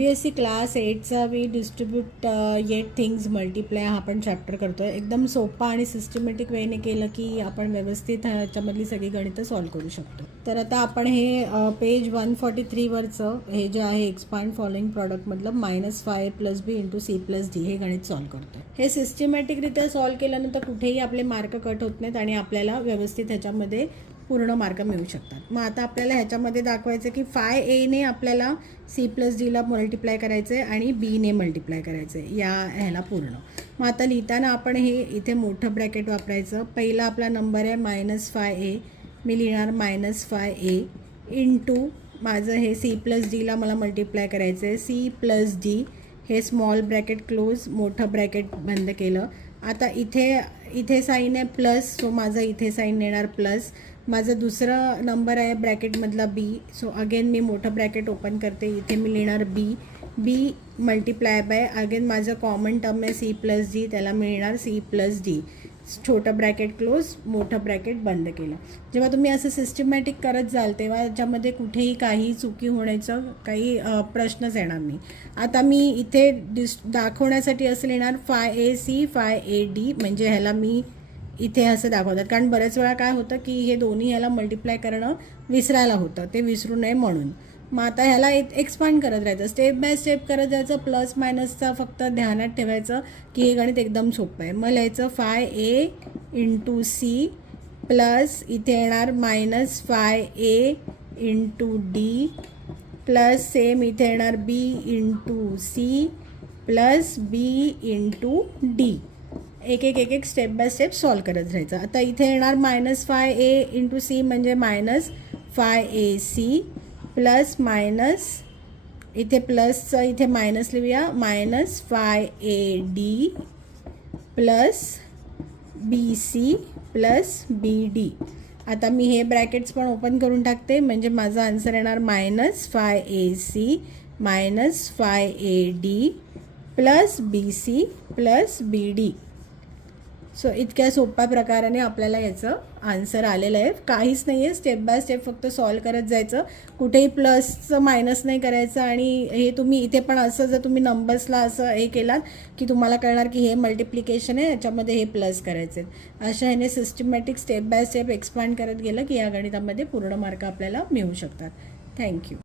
CBSE class 8चा we distribute येट things multiply हा आपण चॅप्टर करतो आहे. एकदम सोपा आणि सिस्टमॅटिक वेने केलं की आपण व्यवस्थित ह्याच्यामधली सगळी गणितं सॉल्व करू शकतो. तर आता आपण हे पेज 143वरचं हे जे आहे expand following प्रॉडक्टमधलं -5 + b × c + d हे गणित सॉल्व करतो. हे सिस्टमॅटिकरित्या सॉल्व केल्यानंतर कुठेही आपले मार्क कट होत नाहीत आणि आपल्याला व्यवस्थित ह्याच्यामध्ये पूर्ण मार्क मिळू शकतात. मग आता आपल्याला ह्याच्यामध्ये दाखवायचं की phi a ने आपल्याला c + d ला मल्टिप्लाय करायचं आहे आणि b ने मल्टिप्लाय करायचं आहे या ह्याला पूर्ण. मग आता लिहिताना आपण हे इथे मोठं ब्रॅकेट वापरायचं. पहिला आपला नंबर आहे -phi a, मी लिहिणार -phi a इंटू माझं हे c + d ला मला मल्टिप्लाय करायचं आहे. c + d हे स्मॉल ब्रॅकेट क्लोज, मोठं ब्रॅकेट बंद केलं. आता इथे साईन आहे प्लस, सो माझं इथे साईन येणार प्लस. माझं दुसरं नंबर आहे ब्रॅकेटमधला b, सो अगेन मी मोठं ब्रॅकेट ओपन करते. इथे मी लिहिणार b मल्टिप्लाय बाय अगेन माझं कॉमन टर्म आहे c + d, त्याला मिळणार c + d. छोटं ब्रॅकेट क्लोज, मोठं ब्रॅकेट बंद केलं. जेव्हा तुम्ही असं सिस्टमॅटिक करत जाल तेव्हा याच्यामध्ये कुठेही काही चुकी होण्याचं काही प्रश्नच येणार नाही. आता मी इथे दाखवण्यासाठी असं लिहिणार phi a c phi a d, म्हणजे ह्याला मी इथे असं दाखवतात. कारण बऱ्याच वेळा काय होतं की हे दोन्ही ह्याला मल्टिप्लाय करणं विसरायला होतं, ते विसरू नये म्हणून. मग आता ह्याला एक्सपांड करत राहायचं, स्टेप बाय स्टेप करत जायचं. प्लस मायनसचा फक्त ध्यानात ठेवायचं की हे गणित एकदम सोपं आहे. मग लिहायचं phi a × c प्लस इथे येणार -phi a × d plus same इथे येणार b × c plus b × d. एक स्टेप बाय स्टेप सॉल्व करत राहायचं. आता इथे येणार -phi a × c म्हणजे -phi a c plus minus इथे प्लसचं इथे मायनस लिहूया -phi a d plus b c plus b d. आता मी हे ब्रॅकेट्स पण ओपन करून टाकते, म्हणजे माझा आन्सर येणार -phi a c -phi a d plus b c plus b d. So इतक्या सोप्या प्रकाराने आपल्याला याचं आन्सर आलेलं आहे. काहीच नाही आहे, स्टेप बाय स्टेप फक्त सॉल्व करत जायचं. कुठेही प्लसचं मायनस नाही करायचं. आणि हे तुम्ही इथे पण असं जर तुम्ही नंबर्सला असं हे केलात की तुम्हाला कळणार की हे मल्टिप्लिकेशन आहे, याच्यामध्ये हे प्लस करायचे. अशा ह्याने systematic step by step expand करत गेलं की या गणितामध्ये पूर्ण मार्क आपल्याला मिळू शकतात. थँक्यू.